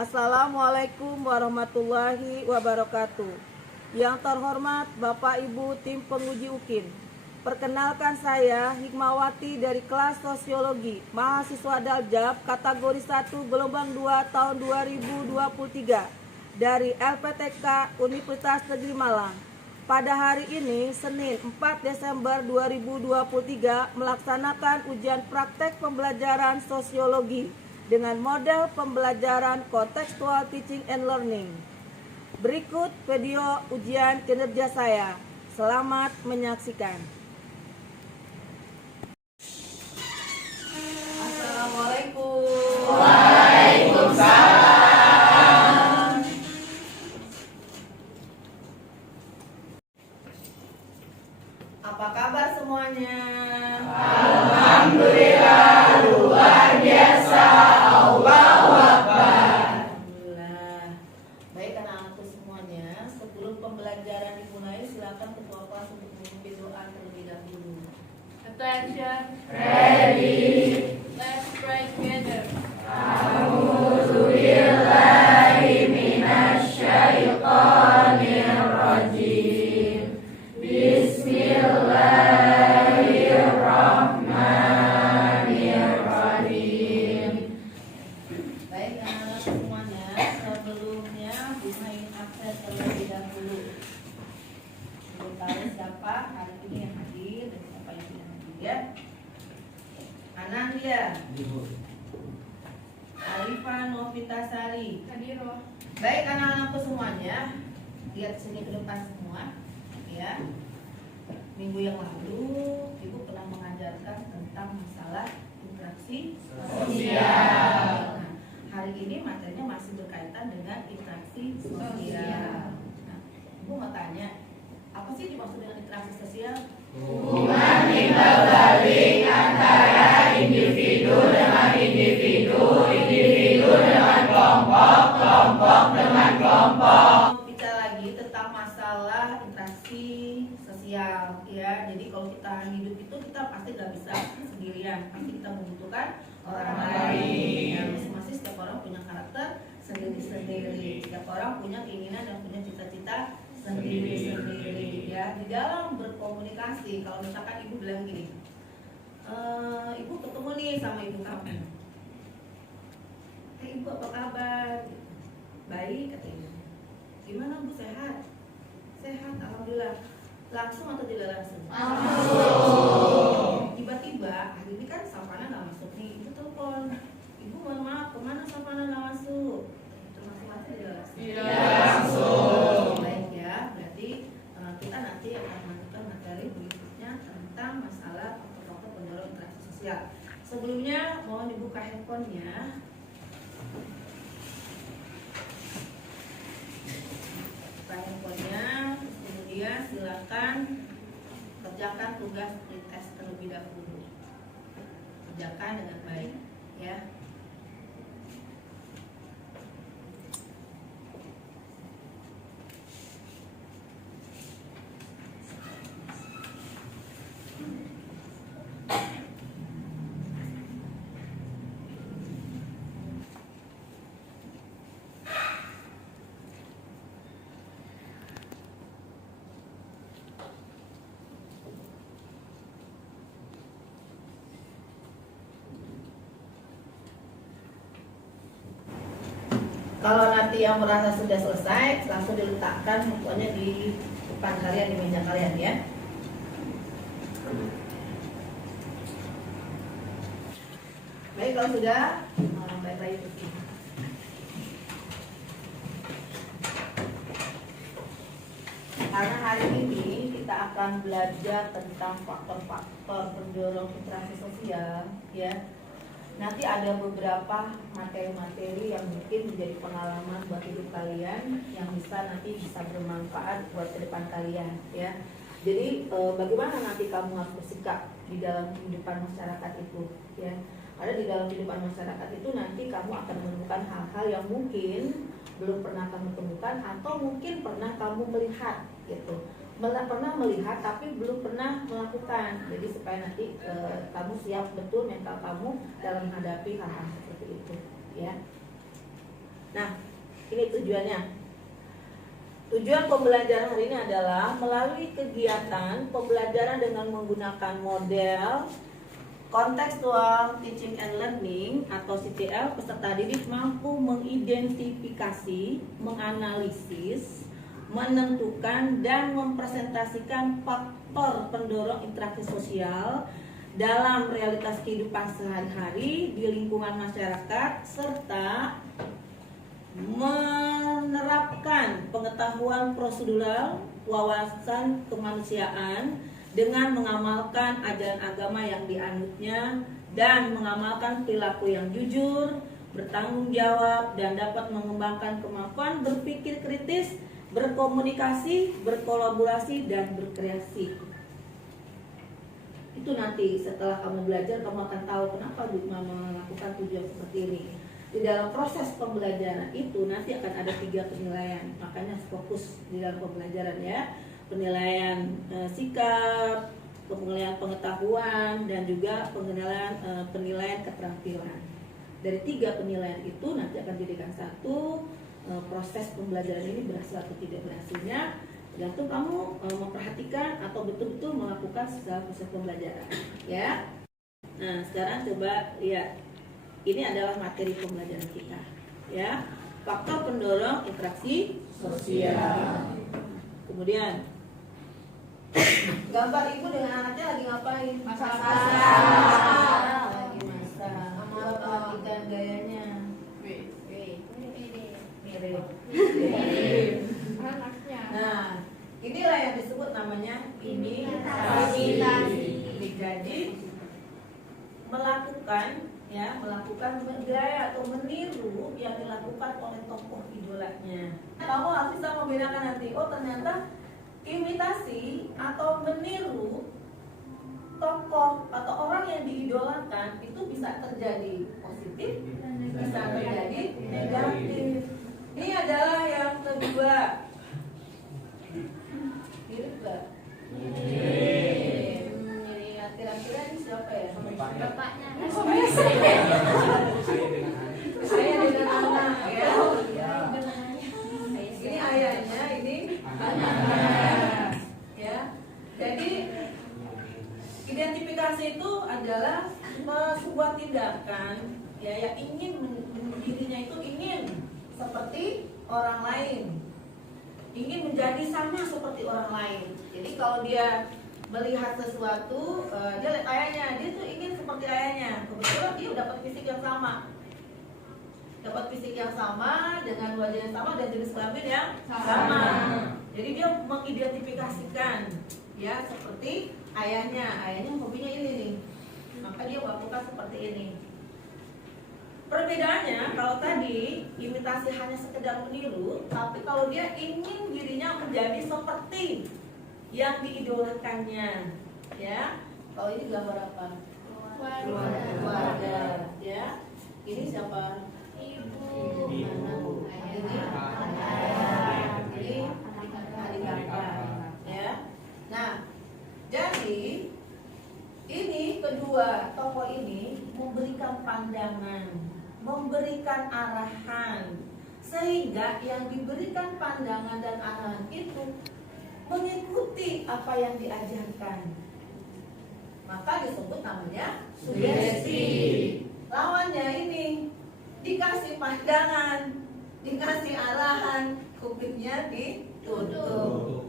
Assalamualaikum warahmatullahi wabarakatuh. Yang terhormat Bapak Ibu tim penguji UKIN, perkenalkan saya Hikmawati dari kelas Sosiologi, mahasiswa Daljab kategori 1 gelombang 2 tahun 2023 dari LPTK Universitas Negeri Malang. Pada hari ini, Senin 4 Desember 2023, melaksanakan ujian praktek pembelajaran sosiologi dengan model pembelajaran contextual teaching and learning. Berikut video ujian kinerja saya. Selamat menyaksikan. Assalamualaikum. Waalaikumsalam. Apa kabar semuanya? Alhamdulillah, luar biasa. Allahu Akbar. Alhamdulillah. Baik anak-anakku semuanya, sebelum pembelajaran dimulai, silakan ketua kelas untuk memimpin doa terlebih dahulu. Attention. Ready. Let's pray together. A'udzubillahi minasyaitonir rajim. Bismillahirrahmanirrahim. Baik anak-anak semuanya, sebelumnya Bunda ingin absen terlebih dahulu. Belum tahu siapa hari ini yang hadir dan siapa yang tidak hadir ya. Anandia, Arifah Novitasari. Hadiro. Baik anak-anakku semuanya, lihat sini ke depan semua ya. Minggu yang lalu Ibu pernah mengajarkan tentang masalah interaksi Sosial. Nah, hari ini materinya masih berkaitan dengan interaksi sosial. Nah, Ibu mau tanya, apa sih dimaksud dengan interaksi sosial? Hubungan timbal balik antara individu dengan individu, individu dengan kelompok, kelompok dengan kelompok. Bicara lagi tentang masalah interaksi sosial ya. Jadi kalau kita hidup itu kita pasti nggak bisa sendirian, pasti kita membutuhkan orang lain. Ya, masing-masing setiap orang punya karakter sendiri-sendiri. Setiap orang punya keinginan dan punya cita-cita sendiri-sendiri ya. Di dalam berkomunikasi, kalau misalkan ibu bilang gini, ibu ketemu nih sama ibu kamu, ibu apa kabar? Baik katanya. Gimana bu, sehat? Sehat, alhamdulillah. Langsung atau tidak langsung? Langsung. Tiba-tiba hari ini kan Sapana nggak masuk nih, itu telepon, ibu mohon maaf, kemana Sapana nggak masuk? Itu langsung atau tidak langsung? Tidak langsung. Baik ya, berarti kita nanti akan melanjutkan materi berikutnya tentang masalah faktor-faktor pendorong interaksi sosial. Sebelumnya mohon dibuka handphonenya. Buka handphonenya, kemudian silakan kerjakan tugas pretest terlebih dahulu. Kerjakan dengan baik ya. Kalau nanti yang merasa sudah selesai, langsung diletakkan handphonenya di depan kalian, di meja kalian ya. Baik, kalau sudah, baik lagi ke sini. Karena hari ini kita akan belajar tentang faktor-faktor pendorong interaksi sosial ya. Nanti ada beberapa materi-materi yang mungkin menjadi pengalaman buat hidup kalian yang nanti bisa bermanfaat buat ke depan kalian ya. Jadi bagaimana nanti kamu harus bersikap di dalam kehidupan masyarakat itu ya. Karena di dalam kehidupan masyarakat itu nanti kamu akan menemukan hal-hal yang mungkin belum pernah kamu temukan atau mungkin pernah kamu melihat gitu. Pernah melihat tapi belum pernah melakukan. Jadi supaya nanti kamu siap betul mental kamu dalam menghadapi hal-hal seperti itu ya. Nah, ini tujuannya. Tujuan pembelajaran hari ini adalah melalui kegiatan pembelajaran dengan menggunakan model Contextual Teaching and Learning atau CTL, peserta didik mampu mengidentifikasi, menganalisis, menentukan, dan mempresentasikan faktor pendorong interaksi sosial dalam realitas kehidupan sehari-hari di lingkungan masyarakat, serta menerapkan pengetahuan prosedural, wawasan kemanusiaan dengan mengamalkan ajaran agama yang dianutnya dan mengamalkan perilaku yang jujur, bertanggung jawab, dan dapat mengembangkan kemampuan berpikir kritis, berkomunikasi, berkolaborasi, dan berkreasi. Itu nanti setelah kamu belajar, kamu akan tahu kenapa Bu Mama melakukan tujuan seperti ini. Di dalam proses pembelajaran itu nanti akan ada 3 penilaian, makanya fokus di dalam pembelajaran ya. Penilaian sikap, penilaian pengetahuan, dan juga penilaian keterampilan. Dari 3 penilaian itu nanti akan dijadikan satu proses pembelajaran ini berhasil atau tidak berhasilnya, tergantung kamu memperhatikan atau betul-betul melakukan segala proses pembelajaran ya. Nah sekarang coba lihat, ini adalah materi pembelajaran kita ya, faktor pendorong interaksi sosial. Kemudian gambar ibu dengan anaknya lagi ngapain? Masak. Lagi masak. Coba perhatikan gayanya. Mirip. Anaknya. Nah, inilah yang disebut namanya imitasi. Jadi melakukan gaya atau meniru yang dilakukan oleh tokoh idolanya. Kamu harus bisa membedakan nanti, oh ternyata imitasi atau meniru tokoh atau orang yang diidolakan itu bisa terjadi positif, bisa terjadi negatif. Ini adalah yang kedua. Mirip gak? Kira-kira ini siapa ya? Bapaknya. Ayah dengan anak ya. Ini ayahnya, ini anaknya ya. Jadi identifikasi itu adalah sebuah tindakan ya yang ingin dirinya itu ingin seperti orang lain, ingin menjadi sama seperti orang lain. Jadi kalau dia melihat sesuatu, dia lihat ayahnya, dia tuh ingin seperti ayahnya. Kebetulan dia dapat fisik yang sama, dengan wajah yang sama dan jenis kelamin yang sama. Jadi dia mengidentifikasikan ya seperti ayahnya hobinya ini nih, maka dia melakukan seperti ini. Perbedaannya kalau tadi imitasi hanya sekedar meniru, tapi kalau dia ingin dirinya menjadi seperti yang diidolakannya, ya. Kalau ini gambar apa? Keluarga, ya. Ini siapa? Ibu. Ini adik kakak, ya. Nah, jadi ini kedua tokoh ini memberikan pandangan, memberikan arahan, sehingga yang diberikan pandangan dan arahan itu mengikuti apa yang diajarkan, maka disebut namanya sugesti. Lawannya ini dikasih pandangan, dikasih arahan, kupingnya ditutup.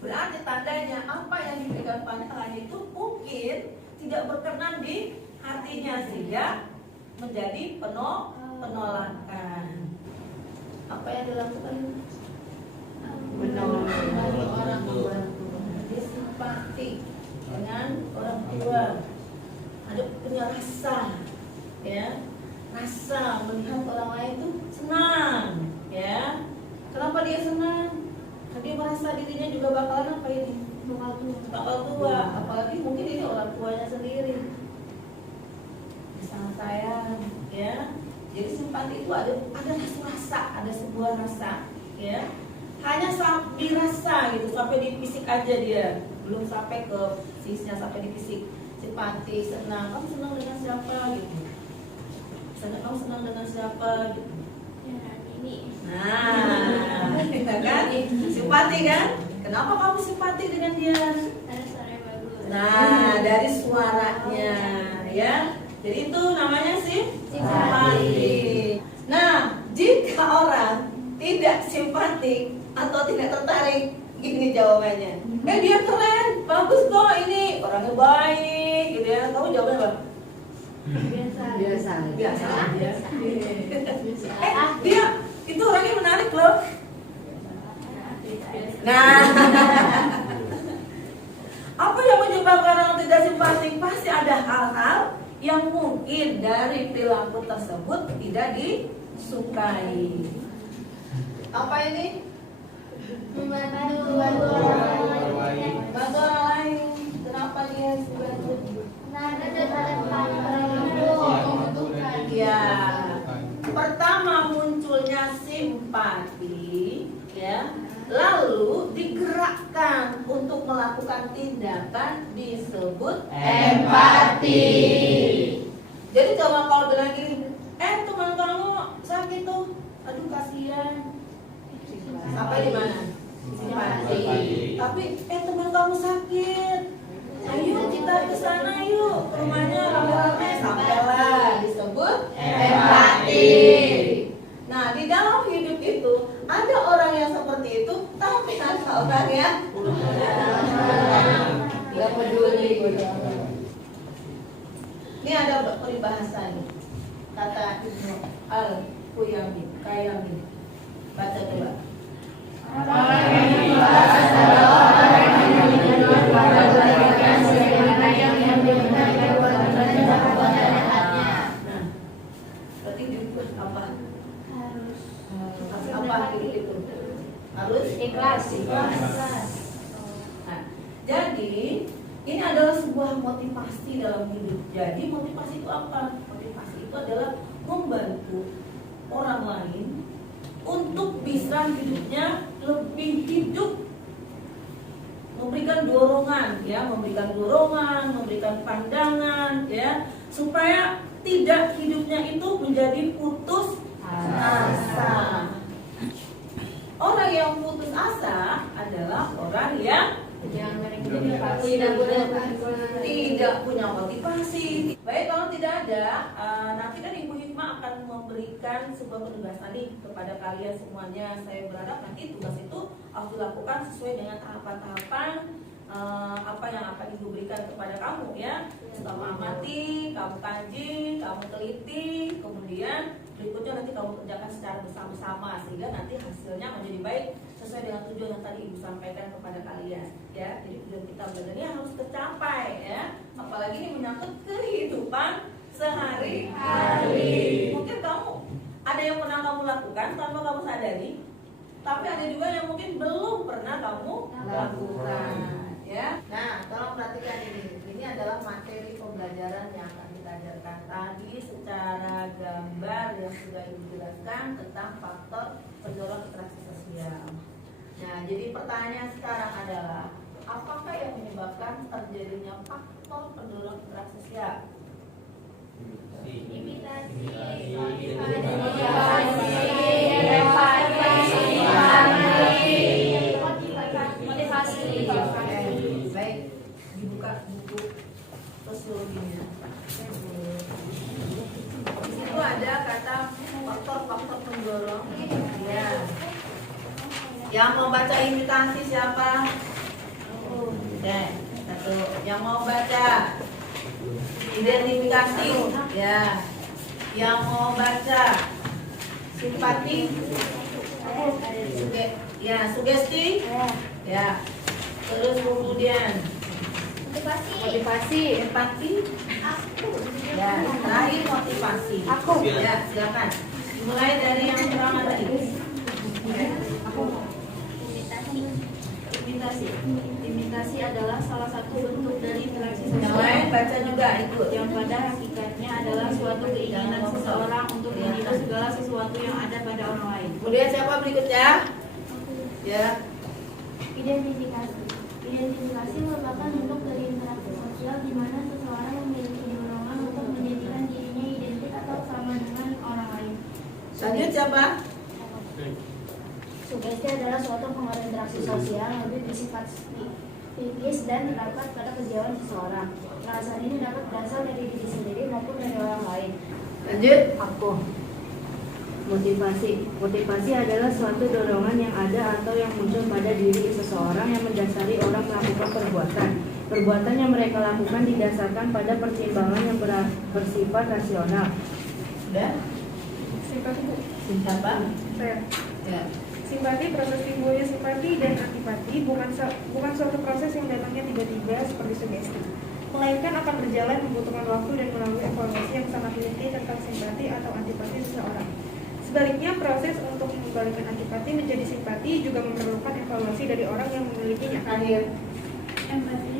Berarti tandanya apa yang diberikan pandangan itu mungkin tidak berkenan di hatinya, sehingga menjadi penolakan. Apa yang dilakukan? Menolong orang tua. Dia simpati dengan orang tua. Ada punya rasa, ya, rasa melihat orang lain itu senang, ya. Kenapa dia senang? Karena dia merasa dirinya juga bakalan apa ini? Bakal tua. Apalagi mungkin ini orang tuanya sendiri. Sangat sayang, ya. Jadi simpati itu ada rasa, ada sebuah rasa, ya. Hanya dirasa gitu, sampai di fisik aja dia, belum sampai ke sisinya, sampai di fisik. Simpati, senang. Kamu senang dengan siapa gitu? Kamu senang dengan siapa gitu? Nah, ya kan? Simpati kan? Kenapa kamu simpati dengan dia? Nah, dari suaranya, ya. Jadi itu namanya simpati. Nah, jika orang tidak simpatik atau tidak tertarik, gini jawabannya. Dia keren, bagus kok ini, orangnya baik, gitu ya. Kamu jawabnya apa? Biasa aja. Dia itu orangnya menarik loh. Nah, apa yang menyebabkan orang tidak simpatik? Pasti ada hal-hal yang mungkin dari perilaku tersebut tidak disukai. Apa ini? Bantu orang lain. Kenapa dia bantu? Ya, pertama munculnya simpati, ya, lalu digerakkan untuk melakukan tindakan disebut Empati. Jadi coba kalau bilang gini, teman kamu sakit tuh, aduh kasihan. Sampai di mana? Simpati. Tapi teman kamu sakit, ayo kita ke sana yuk, ke rumahnya rame-rame, sampailah disebut Empati. Nah, di dalam hidup itu ada orang yang seperti itu, tapi ada orang yang nggak peduli. Ini ada peribahasa nih, kata Ibnu Al-Qayyim. Baca coba. Orang yang ikhlas adalah orang yang menunjukkan pada kebaikan sebagaimana yang dibenarkan kepada hatinya. Nah, berarti itu apa? Apa itu? Harus ikhlas. Nah, jadi ini adalah sebuah motivasi dalam hidup. Jadi motivasi itu apa? Motivasi itu adalah membantu orang lain untuk bisa hidupnya lebih hidup, memberikan dorongan, ya, memberikan pandangan, ya, supaya tidak hidupnya itu menjadi putus asa. Orang yang putus asa adalah orang yang tidak punya motivasi. Baik, kalau tidak ada, nanti kan Ibu Hikmah akan memberikan sebuah penugasan nih kepada kalian semuanya. Saya berharap nanti tugas itu harus dilakukan sesuai dengan tahapan-tahapan apa yang akan Ibu berikan kepada kamu, ya. Kamu amati, kamu kaji, kamu teliti, kemudian berikutnya nanti kamu kerjakan secara bersama-sama sehingga nanti hasilnya menjadi baik sesuai dengan tujuan yang tadi Ibu sampaikan kepada kalian, ya. Jadi tujuan kita belajar ini harus tercapai, ya. Apalagi ini menyangkut kehidupan sehari-hari. Mungkin kamu ada yang pernah kamu lakukan tanpa kamu sadari, tapi ada juga yang mungkin belum pernah kamu lakukan, ya. Nah, tolong perhatikan ini. Ini adalah materi pembelajaran yang akan kita ajarkan tadi secara gambar yang sudah dijelaskan tentang faktor pendorong interaksi sosial. Nah, jadi pertanyaan sekarang adalah apakah yang menyebabkan terjadinya faktor pendorong interaksi sosial? Motivasi. Baik, dibuka buku sosiologinya. Di situ ada kata faktor-faktor pendorong. Ya. Yang mau baca imitasi siapa? Oke, satu. Yang mau baca identifikasi, ya. Yang mau baca simpati, sugesti, ya. Terus kemudian motivasi, empati, ya. Terakhir motivasi. Ya, silakan. Mulai dari yang pertama tadi. Imitasi adalah salah satu bentuk dari interaksi Yang sosial lain baca juga ikut. yang pada hakikatnya adalah suatu keinginan seseorang untuk meniru segala sesuatu yang ada pada orang lain. Kemudian siapa berikutnya? Ya. Identifikasi merupakan bentuk dari interaksi sosial di mana seseorang memiliki dorongan untuk menjadikan dirinya identik atau sama dengan orang lain. Lanjut siapa? sugesti adalah suatu pengaruh interaksi sosial yang lebih bersifat psikis dan terdapat pada kejiwaan seseorang. Perasaan ini dapat berasal dari diri sendiri maupun dari orang lain. Lanjut. Aku. Motivasi adalah suatu dorongan yang ada atau yang muncul pada diri seseorang yang mendasari orang melakukan perbuatan. Perbuatan yang mereka lakukan didasarkan pada pertimbangan yang bersifat rasional. Sudah? Simpati Bu. Apa? Saya. Ya. Simpati, proses timbulnya simpati dan antipati bukan suatu proses yang datangnya tiba-tiba seperti sugesti, melainkan akan berjalan membutuhkan waktu dan melalui evaluasi yang sangat teliti tentang simpati atau antipati seseorang. Sebaliknya, proses untuk mengembalikan antipati menjadi simpati juga memerlukan evaluasi dari orang yang memilikinya. Akhir. Empati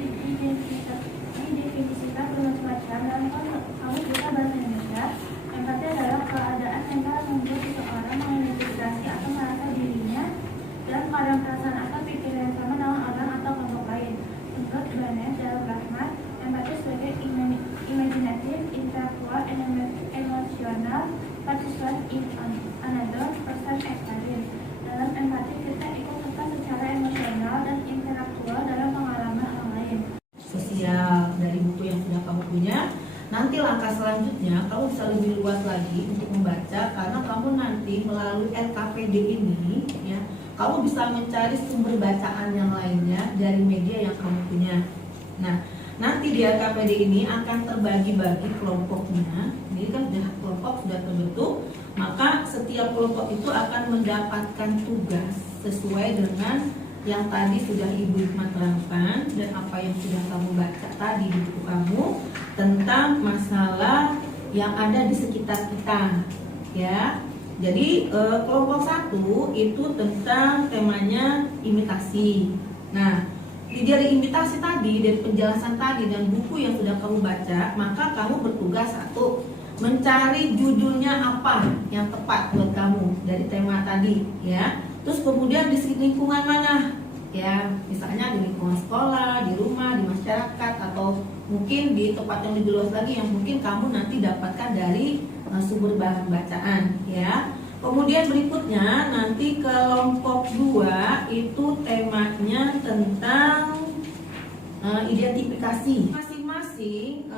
didefinisikan bermacam-macam dalam kamus besar bahasa Indonesia. Empati adalah keadaan mental yang membuat seseorang mengidentifikasi atau merasa dirinya dalam keadaan perasaan atau pikiran yang sama dengan orang atau kelompok lain. Menurut Ibanez dalam Rahmat, empati sebagai imaginatif, intelektual, emosional, participant in another person's experience. Dalam empati kita ikut serta secara emosional dan intelektual dalam pengalaman orang lain. Sosial dari buku yang sudah kamu punya. Nanti langkah selanjutnya kamu bisa lebih luas lagi untuk membaca, karena kamu nanti melalui LKPD ini ya, kamu bisa mencari sumber bacaan yang lainnya dari media yang kamu punya. Nah, nanti di LKPD ini akan terbagi-bagi kelompoknya. Ini kan sudah kelompok sudah terbentuk, maka setiap kelompok itu akan mendapatkan tugas sesuai dengan yang tadi sudah Ibu Hikmat terangkan dan apa yang sudah kamu baca tadi di buku kamu tentang masalah yang ada di sekitar kita, ya. Jadi kelompok 1 itu tentang temanya imitasi. Nah, dari imitasi tadi, dari penjelasan tadi dan buku yang sudah kamu baca, maka kamu bertugas 1, mencari judulnya apa yang tepat buat kamu dari tema tadi, ya. Terus kemudian di lingkungan mana? Ya, misalnya di lingkungan sekolah, di rumah, di masyarakat, atau mungkin di tempat yang lebih luas lagi yang mungkin kamu nanti dapatkan dari sumber bahan bacaan, ya. Kemudian berikutnya nanti kelompok 2 itu temanya tentang identifikasi. Masing-masing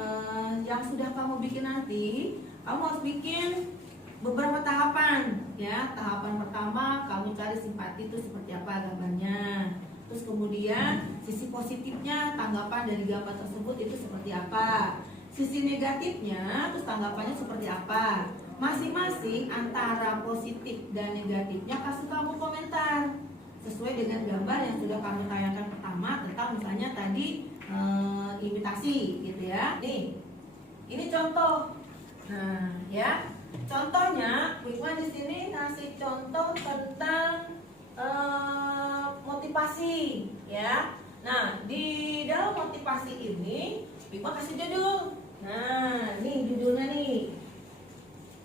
yang sudah kamu bikin nanti, kamu harus bikin beberapa tahapan, ya. Tahapan pertama kamu cari simpati itu seperti apa gambarnya. Terus kemudian sisi positifnya, tanggapan dari gambar tersebut itu seperti apa. Sisi negatifnya, terus tanggapannya seperti apa. Masing-masing antara positif dan negatifnya kasih kamu komentar sesuai dengan gambar yang sudah kamu tayangkan pertama tentang misalnya tadi imitasi, gitu ya. Nih, ini contoh. Nah, ya. Contohnya, Wikman di sini ngasih contoh tentang motivasi, ya. Nah, di dalam motivasi ini, Wikman kasih judul. Nah, nih judulnya nih.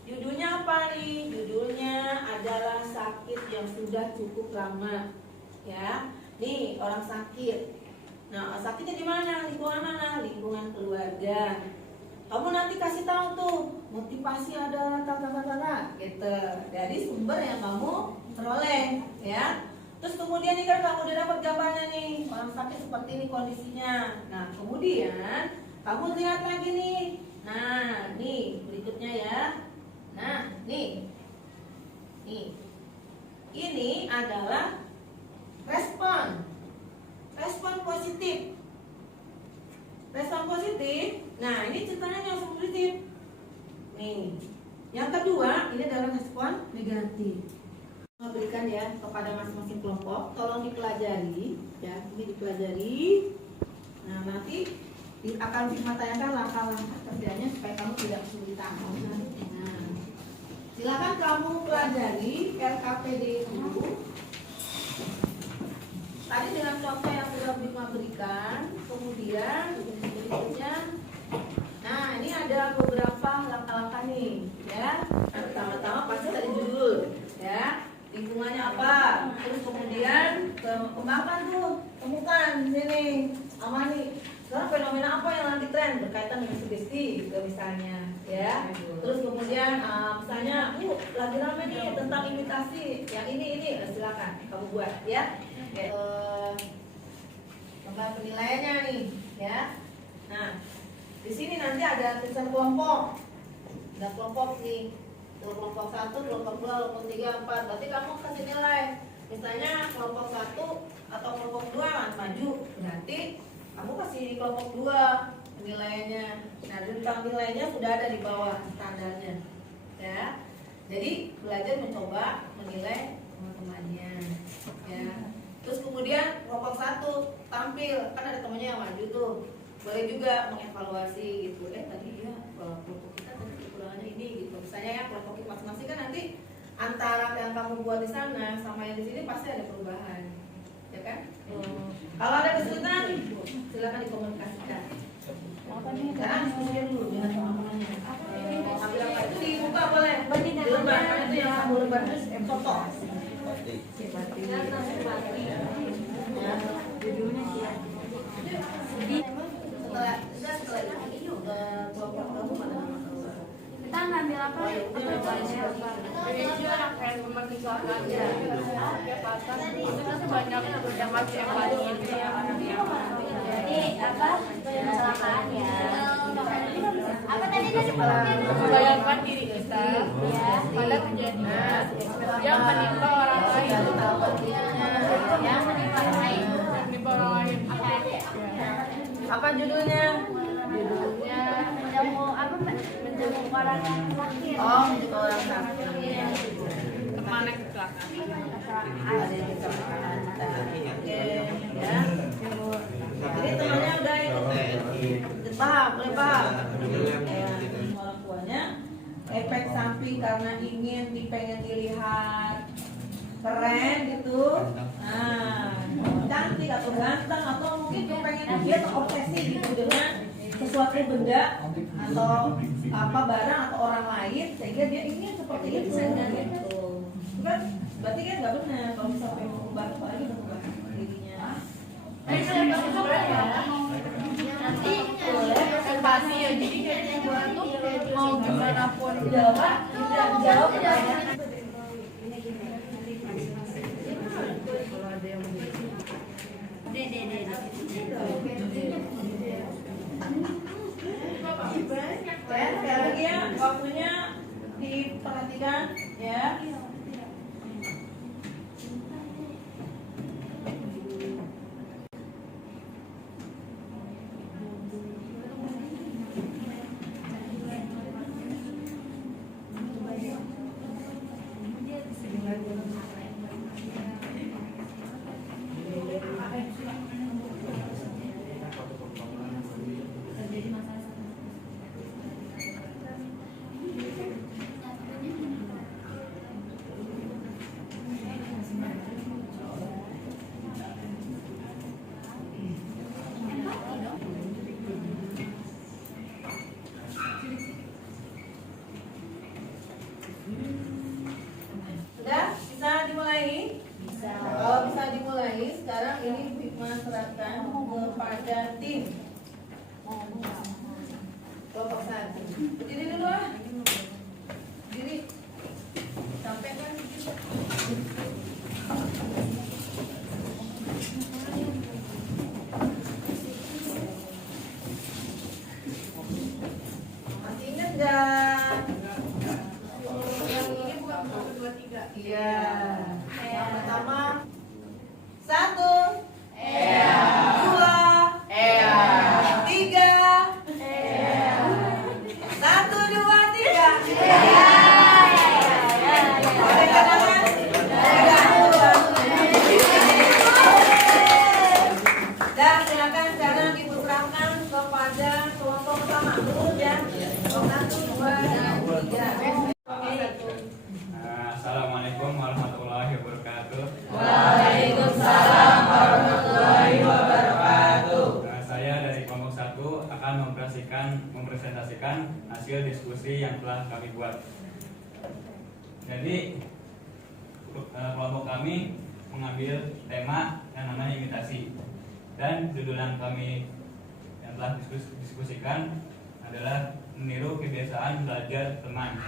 Judulnya apa nih? Judulnya adalah sakit yang sudah cukup lama, ya. Nih orang sakit. Nah, sakitnya di mana? Lingkungan mana? Lingkungan keluarga. Kamu nanti kasih tahu tuh motivasi adalah kata-kata gitu. Jadi sumber yang kamu peroleh, ya. Terus kemudian ini kan kamu udah dapat gambarnya nih, orang sakit seperti ini kondisinya. Nah, kemudian kamu lihat lagi nih. Nah, nih berikutnya ya. Nah, nih. Ini adalah respon positif. Respon positif. Nah, ini ceritanya yang positif. Nih. Yang kedua, ini adalah respon negatif. Memberikan ya kepada masing-masing kelompok, tolong dipelajari, ya. Ini dipelajari. Nah, nanti akan dimatayangkan langkah-langkah kerjanya supaya kamu tidak kesulitan. Nah, silakan kamu pelajari LKPD dulu. Tadi dengan contoh yang sudah Bima berikan, kemudian berikutnya, nah ini ada beberapa langkah-langkah nih, ya. Pertama-tama pasti dari judul, ya. Lingkungannya apa? Terus kemudian kembangkan tuh, temukan di sini, amani sekarang fenomena apa yang lagi tren berkaitan dengan sugesti gitu misalnya, ya. Terus kemudian misalnya, lagi rame nih tentang imitasi, yang ini silakan kamu buat, ya. Tentang penilaiannya nih, ya. Nah, di sini nanti ada tulisan kelompok, ada kelompok nih, kelompok 1, kelompok 2, kelompok 3, 4. Berarti kamu kasih nilai. Misalnya kelompok 1 atau kelompok 2 maju, berarti kamu kasih kelompok 2 penilaiannya. Nah, tentang nilainya sudah ada di bawah standarnya, ya. Jadi belajar mencoba menilai teman-temannya, ya. Terus kemudian kelompok 1 tampil, kan ada temannya yang maju tuh, boleh juga mengevaluasi gitu. Tadi ya kelompok kita tadi kekurangannya ini gitu. Misalnya ya kelompok kita masing-masing kan nanti antara yang kamu buat di sana sama yang di sini pasti ada perubahan, ya kan? Kalau ada kesulitan, silakan dikomunikasikan. Sekarang diskusikan dulu dengan teman-temannya. Ambil apa itu dibuka boleh. Di lembar, karena itu yang kamu lembar itu foto. Judulnya sih. Setelah itu kelompok kamu mana? Kita ngambil apa? Ini orang kayak kemerdekaan ya. Ya pasar. Itu kan banyak yang masih empati gitu ya orang yang. Jadi apa? Kecelakaan ya. Apa tadi dia sebelumnya? Membayangkan diri kita pada kejadian yang menimpa orang lain. Yang menimpa orang lain. Menimpa orang lain. Apa judulnya? Judulnya Menjenguk orang yang sakit. Oh, untuk orang sakit. Kemana kecelakaan. Ada yang kecelakaan. Oke, ya. Jadi temannya udah itu paham, mulai paham. Ya, orang tuanya efek samping karena pengen dilihat keren gitu. Nah, cantik atau ganteng atau mungkin pengen dia terobsesi gitu dengan sesuatu benda atau barang atau orang lain sehingga dia ingin seperti itu gitu. Kan berarti kan nggak benar kalau sampai mengubah apalagi mengubah dirinya. Nanti boleh empati ya. Jadi kayak gua tuh mau gimana pun jawab pertanyaan. Ya, sekali lagi ya, waktunya diperhatikan ya. Sudah bisa dimulai? Bisa. Kalau bisa dimulai, sekarang ini Bikma serahkan kepada tim kelompok 1. Berdiri dulu ah. Berdiri. Sampai kan? Masih ingat nggak? Yang ini bukan 1, 2, 3. Iya. Yang pertama 1. 2. 3. 1, 2, 3. Ada kanan? Dan silakan sekarang Ibu serahkan kepada kelompok pertama dulu ya. 1, 2, dan 3. Assalamualaikum warahmatullahi wabarakatuh. Waalaikumsalam warahmatullahi wabarakatuh. Saya dari kelompok 1 akan mempresentasikan hasil diskusi yang telah kami buat. Jadi kelompok kami mengambil tema yang namanya imitasi dan judul yang kami telah diskusikan adalah meniru kebiasaan belajar teman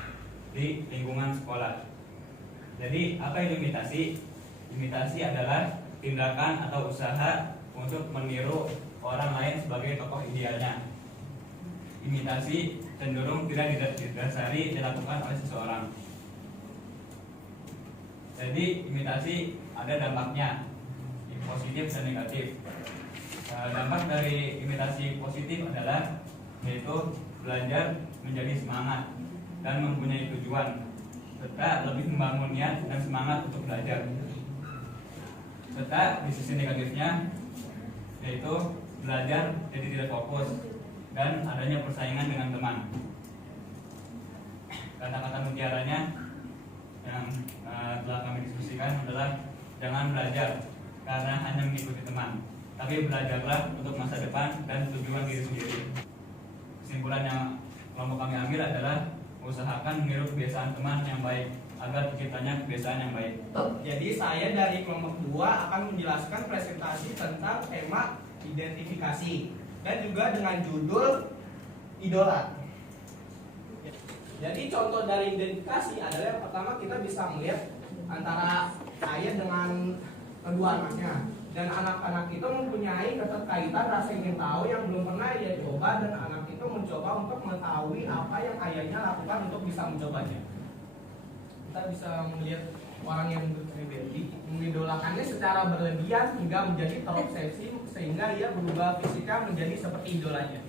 di lingkungan sekolah. Jadi apa itu imitasi? Imitasi adalah tindakan atau usaha untuk meniru orang lain sebagai tokoh idealnya. Imitasi cenderung tidak didasari dilakukan oleh seseorang. Jadi imitasi ada dampaknya, positif dan negatif. Dampak dari imitasi positif adalah yaitu belajar menjadi semangat dan mempunyai tujuan, serta lebih membangun niat dan semangat untuk belajar. Serta di sisi negatifnya yaitu belajar jadi tidak fokus dan adanya persaingan dengan teman. Kata-kata mutiaranya yang telah kami diskusikan adalah jangan belajar karena hanya mengikuti teman, tapi belajarlah untuk masa depan dan tujuan diri sendiri. Kesimpulan yang kelompok kami ambil adalah usahakan meniru kebiasaan teman yang baik agar terciptanya kebiasaan yang baik. Jadi saya dari kelompok 2 akan menjelaskan presentasi tentang tema identifikasi dan juga dengan judul idola. Jadi contoh dari identifikasi adalah yang pertama kita bisa melihat antara saya dengan kedua anaknya, dan anak-anak itu mempunyai keterkaitan rasa ingin tahu yang belum pernah ia coba, dan anak itu mencoba untuk mengetahui apa yang ayahnya lakukan untuk bisa mencobanya. Kita bisa melihat orang yang mengidolakannya secara berlebihan hingga menjadi terobsesi sehingga ia berubah fisiknya menjadi seperti idolanya.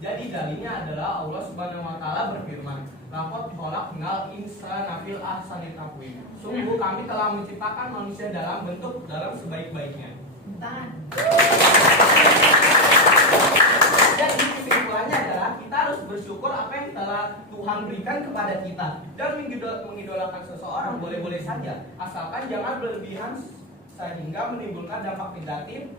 Jadi dalilnya adalah Allah Subhanahu wa taala berfirman, "Laqad khalaqnal insana fil ahsani taqwim." Sungguh kami telah menciptakan manusia dalam bentuk dalam sebaik-baiknya. Jadi kesimpulannya adalah kita harus bersyukur apa yang telah Tuhan berikan kepada kita, dan mengidolakan seseorang boleh-boleh saja, asalkan jangan berlebihan sehingga menimbulkan dampak negatif.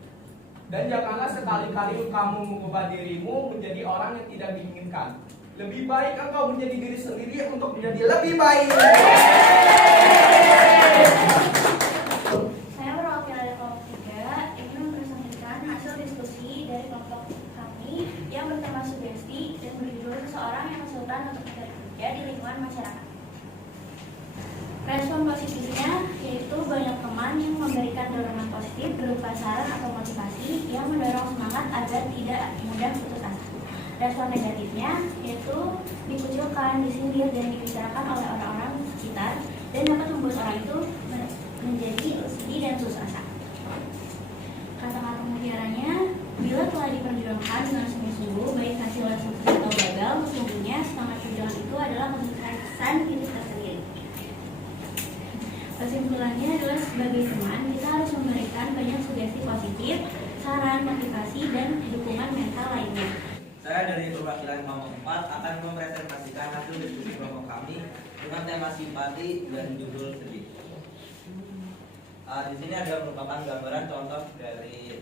Dan janganlah sekali-kali kamu mengubah dirimu menjadi orang yang tidak diinginkan. Lebih baik engkau menjadi diri sendiri untuk menjadi lebih baik. Saya mewakili dari kelompok 3 ingin mempresentasikan hasil diskusi dari kelompok kami yang bertema sugesti dan berjudul seseorang yang kesulitan untuk mencari kerja di lingkungan masyarakat. Respon positifnya yaitu banyak teman yang memberikan dorongan positif berupa saran atau motivasi yang mendorong semangat agar tidak mudah putus asa. Respon negatifnya yaitu dikucilkan, disindir, dan dibicarakan oleh orang-orang sekitar dan dapat membuat orang itu menjadi sedih dan putus asa. Kata-kata mutiaranya, bila telah diperjuangkan dengan sungguh-sungguh, baik hasilnya sukses atau gagal, sesungguhnya semangat perjuangan itu adalah kesuksesan diri kita sendiri. Kesimpulannya adalah sebagai teman, kita harus memberikan banyak sugesti positif, saran, motivasi, dan dukungan mental lainnya. Saya dari perwakilan kelompok 4 akan mempresentasikan hasil diskusi kelompok kami dengan tema simpati dan judul sedih. Di sini ada merupakan gambaran contoh dari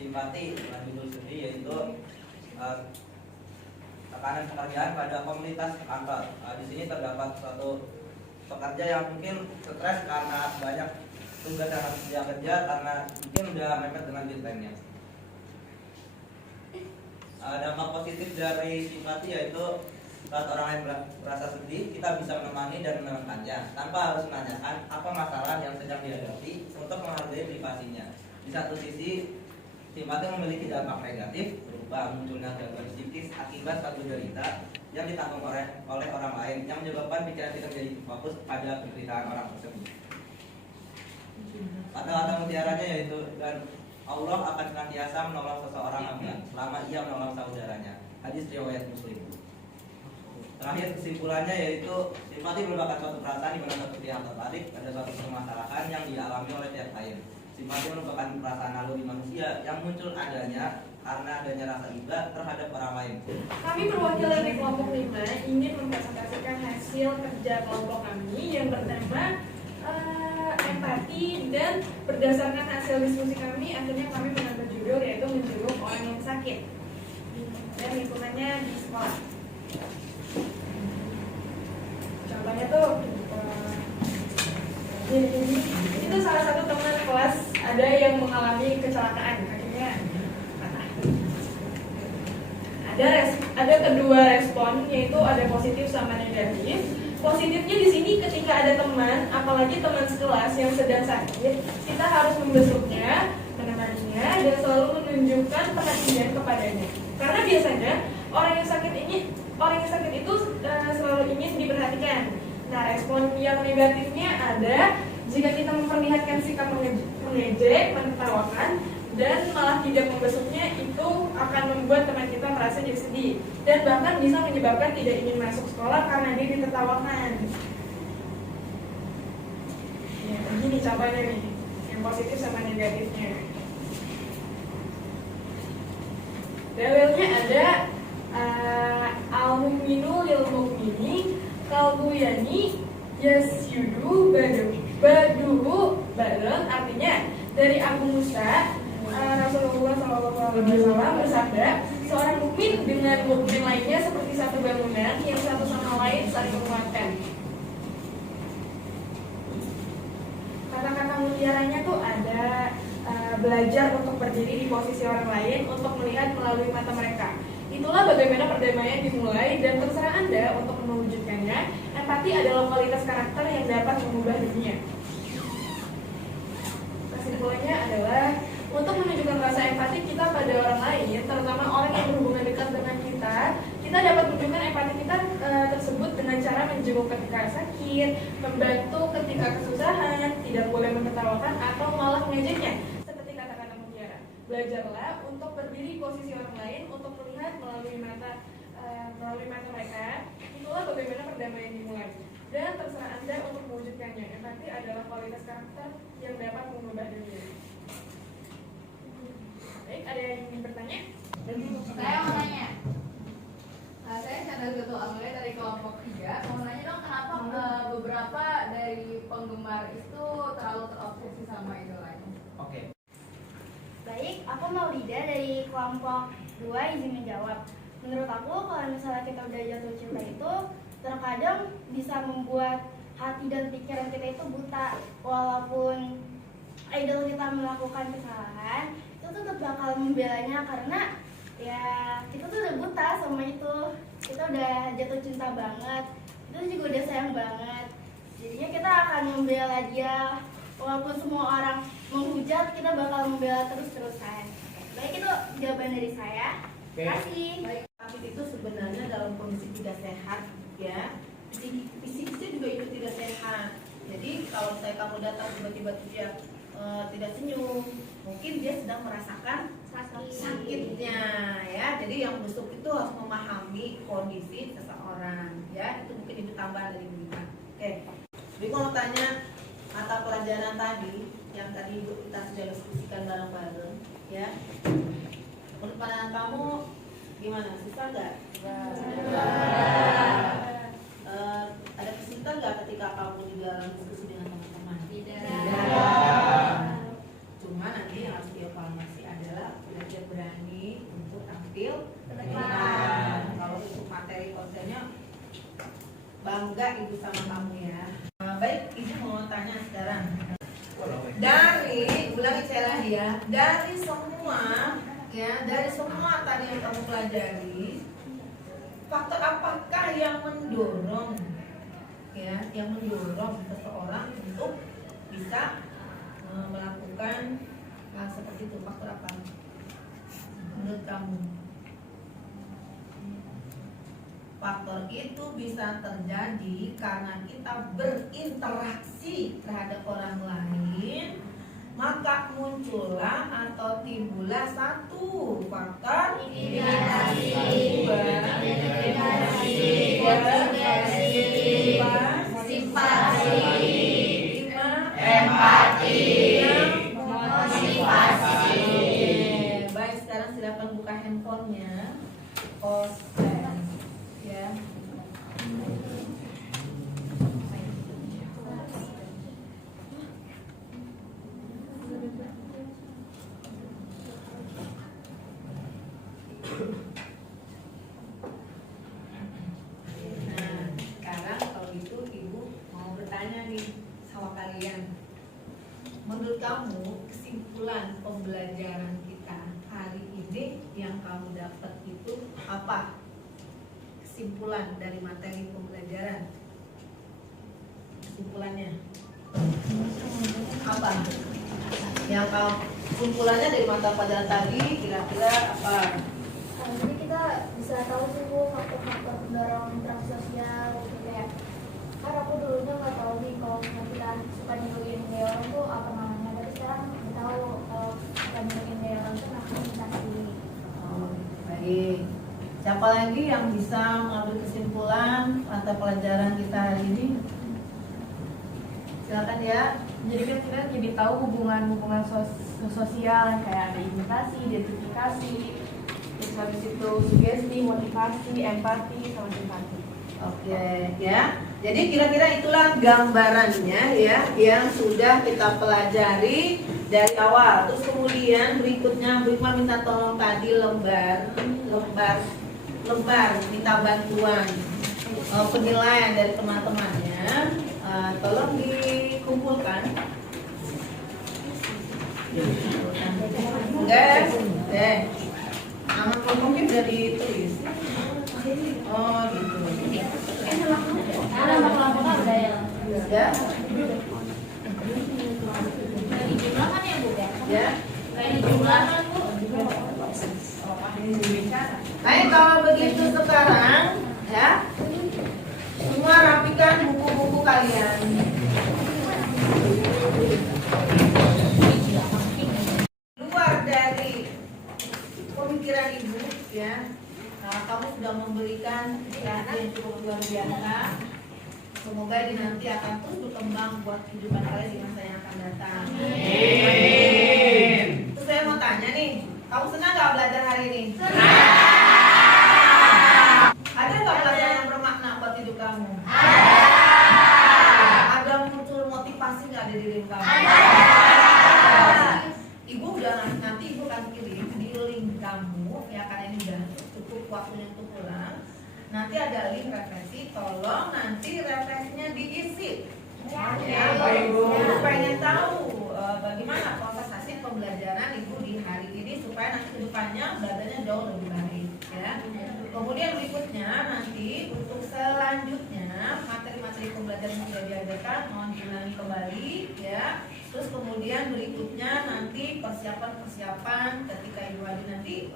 simpati dengan judul sedih, yaitu tekanan pekerjaan pada komunitas kantor. Di sini terdapat suatu pekerja yang mungkin stres karena banyak tugas yang harus dia kerja karena mungkin udah mepet dengan deadline-nya. Dampak positif dari simpati yaitu saat orang lain merasa sedih, kita bisa menemani dan menenangkannya tanpa harus menanyakan apa masalah yang sedang dihadapi untuk menghargai privasinya. Di satu sisi, simpati memiliki dampak negatif berupa munculnya gangguan psikis akibat suatu derita yang ditanggung oleh orang lain yang menyebabkan pikiran kita menjadi fokus pada penderitaan orang tersebut. Kata-kata mutiaranya yaitu, dan Allah akan senantiasa menolong seseorang hamba selama ia menolong saudaranya. Hadis riwayat Muslim. Terakhir kesimpulannya yaitu simpati merupakan suatu perasaan di mana satu pihak tertarik pada suatu permasalahan yang dialami oleh pihak lain. Simpati merupakan perasaan naluri manusia yang muncul adanya karena adanya rasa iba terhadap orang lain. Kami perwakilan dari kelompok 5 ingin mempresentasikan hasil kerja kelompok kami yang bertema empati, dan berdasarkan hasil diskusi kami akhirnya kami mengambil judul yaitu menjenguk orang yang sakit dan lingkungannya di sekolah. Contohnya tuh itu salah satu teman kelas ada yang mengalami kecelakaan, akhirnya patah. Ada kedua respon, yaitu ada positif sama negatif. Positifnya di sini ketika ada teman, apalagi teman sekelas yang sedang sakit, kita harus membesuknya, menemaninya, dan selalu menunjukkan perhatian kepadanya. Karena biasanya orang yang sakit itu selalu ingin diperhatikan. Nah, respon yang negatifnya ada jika kita memperlihatkan sikap mengejek, menertawakan, dan malah tidak membesuknya, itu akan membuat teman kita merasa jadi sedih dan bahkan bisa menyebabkan tidak ingin masuk sekolah karena dia ditertawakan. Ya, begini contohnya nih, yang positif sama negatifnya. Dalilnya ada al-mu'minu lil mu'mini kalbuyani yasyudu baduhu badun, artinya dari Abu Musa Rasulullah SAW bersabda, seorang mukmin dengan mukmin lainnya seperti satu bangunan yang satu sama lain saling menguatkan. Kata-kata mutiaranya tuh ada belajar untuk berdiri di posisi orang lain untuk melihat melalui mata mereka. Itulah bagaimana perdamaian dimulai, dan terserah Anda untuk mewujudkannya. Empati adalah kualitas karakter yang dapat mengubah dunia. Kesimpulannya adalah untuk menunjukkan rasa empati kita pada orang lain, terutama orang yang berhubungan dekat dengan kita dapat menunjukkan empati kita tersebut dengan cara menjenguk ketika sakit, membantu ketika kesusahan, tidak boleh menertawakan atau malah mengejeknya. Seperti kata-kata mutiara, belajarlah untuk berdiri posisi orang lain, untuk melihat melalui mata mereka. Itulah bagaimana perdamaian dimulai. Dan terserah Anda untuk mewujudkannya. Empati adalah kualitas karakter yang dapat mengubah dunia. Baik, ada yang ingin bertanya? Saya mau nanya. Saya Chandra Gatot Amelia dari kelompok 3. Mau nanya dong, kenapa beberapa dari penggemar itu terlalu terobsesi sama idolanya? Oke. Baik, aku Maulida dari kelompok 2 izin menjawab. Menurut aku kalau misalnya kita udah jatuh cinta itu terkadang bisa membuat hati dan pikiran kita itu buta. Walaupun idol kita melakukan kesalahan, itu tetap bakal membelanya karena ya kita tuh udah buta sama itu. Kita udah jatuh cinta banget, itu juga udah sayang banget. Jadinya kita akan membela dia. Walaupun semua orang menghujat, kita bakal membela terus-terusan. Baik, itu jawaban dari saya. Terima kasih. Baik, tapi itu sebenarnya dalam kondisi tidak sehat, ya. Fisiknya juga itu tidak sehat. Jadi kalau saya kamu datang tiba-tiba dia tidak senyum, mungkin dia sedang merasakan sakitnya, ya. Jadi yang busuk itu harus memahami kondisi seseorang, ya. Itu mungkin ibu tambahan dari ibu. Oke. Ibu mau tanya mata pelajaran tadi yang tadi ibu kita sudah diskusikan bareng-bareng, ya. Menurut pandangan kamu gimana? Susah nggak? Ada kesulitan nggak ketika kamu di dalam diskusi dengan teman-teman? Tidak. Cuma nanti yang harus dievaluasi adalah belajar berani untuk tampil ke depan. Kalau untuk materi konsennya bangga ibu sama kamu, ya. Baik, ibu mau tanya sekarang. Ulangi saya lagi, ya. Dari semua tadi yang kamu pelajari, faktor apakah yang mendorong, ya, yang mendorong seseorang untuk bisa melakukan hal seperti itu? Faktor apa menurut kamu? Faktor itu bisa terjadi karena kita berinteraksi terhadap orang lain, maka muncullah atau timbullah satu faktor imitasi, simpati, empati, motivasi. Baik, sekarang silakan buka handphonenya. Ya. Nah, sekarang kalau gitu ibu mau bertanya nih sama kalian. Menurut kamu kesimpulan kesimpulan pembelajaran kita hari ini yang kamu dapat itu apa? Kesimpulan dari materi pembelajaran. Kesimpulannya apa? Yang kamu kesimpulannya dari mata pelajaran tadi kira-kira apa? Jadi kita bisa tahu sih Bu faktor-faktor pendorong interaksi sosial gitu kayak kan aku dulunya nggak tahu nih kalau misalnya kita suka nyuruhin gaya orang tuh apa namanya, tapi sekarang aku tahu kalau suka nyuruhin gaya orang tuh namanya imitasi. Oh, baik. Siapa lagi yang bisa mengambil kesimpulan mata pelajaran kita hari ini? Silakan ya. Jadi kan kita jadi tahu hubungan-hubungan sosial kayak ada imitasi, identifikasi, terus habis itu sugesti, motivasi, empati, sama simpati. Oke, ya. Jadi kira-kira itulah gambarannya ya yang sudah kita pelajari dari awal. Terus kemudian berikutnya Brikma minta tolong tadi lembar minta bantuan penilaian dari teman-temannya. Tolong dikumpulkan. Guys, nama kelompoknya sudah ditulis. Oh gitu. Nama kelompoknya udah ya. Sudah? Dari jumlah kan ya Bu ya? Ya. Dari jumlah kan Bu. Baik, kalau begitu sekarang ya semua rapikan buku-buku kalian. Luar dari pemikiran ibu ya, kamu sudah memberikan inspirasi yang cukup luar biasa. Semoga ini nanti akan terus berkembang buat kehidupan kalian di masa yang akan datang. Amin. Terus saya mau tanya nih, kamu senang nggak belajar hari ini? Ada nggak pelajaran yang bermakna buat hidup kamu? Ada muncul motivasi nggak di diri kamu? Ibu udah nanti ibu akan kirim di link kamu ya, karena ini udah cukup waktunya untuk pulang. Nanti ada link refleksi, tolong nanti refleksinya diisi. Ya, baik, Bu. Ibu pengen tahu bagaimana proses hasil pembelajaran ibu di hari ini supaya nanti kedepannya belajarnya jauh lebih baik ya. Kemudian berikutnya nanti untuk selanjutnya materi-materi pembelajaran yang sudah diajarkan mohon diulangi kembali ya. Terus kemudian berikutnya nanti persiapan ketika ibu hadir nanti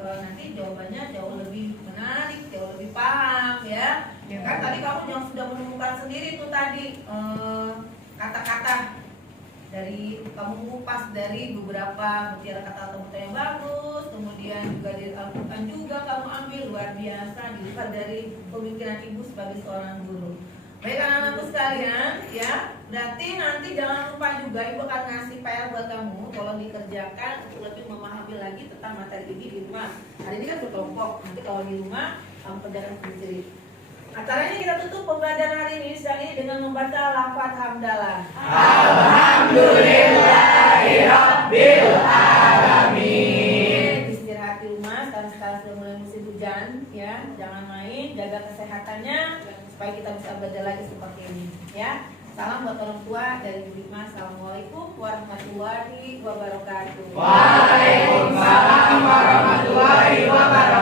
jawabannya jauh lebih menarik, jauh lebih paham ya. Kan tadi kamu yang sudah menemukan sendiri tuh tadi kata-kata dari kamu kupas dari beberapa mutiara kata atau yang bagus, kemudian juga dari Al-Quran juga kamu ambil luar biasa dilihat dari pemikiran ibu sebagai seorang guru. Baik anak-anakku sekalian ya, berarti nanti jangan lupa juga ibu akan ngasih PR buat kamu, tolong dikerjakan untuk lebih memahami lagi tentang materi ini di rumah. Hari ini kan berkelompok, nanti kalau di rumah kamu kerjakan sendiri. Acaranya kita tutup pembelajaran hari ini dengan membaca lafaz hamdalah. Alhamdulillahirabbil alamin. Istirahat di rumah, sekarang sudah mulai musim hujan ya, jangan main, jaga kesehatannya supaya kita bisa belajar lagi seperti ini ya. Salam buat orang tua dari Brikma. Assalamualaikum warahmatullahi wabarakatuh. Waalaikumsalam warahmatullahi wabarakatuh.